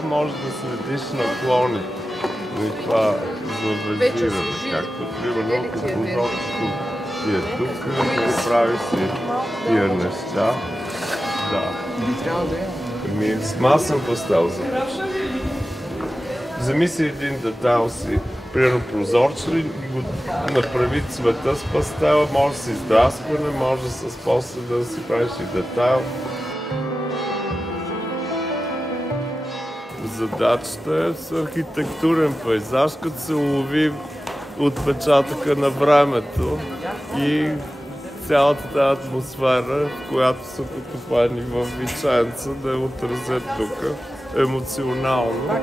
неща, може да следиш наклони. И това завезира, както примерно прозорчето ти е тук, да правиш си тия неща. Да. С масен пастел започва. Вземи си един детайл си, примерно прозорче и го направи цвета с пастела, може с издраскване, може с после да си правиш и детайл. Задачата е с архитектурен пейзаж, като се улови отпечатъка на времето и цялата тази атмосфера, в която са покопани в Виченца, да я отразят тук емоционално.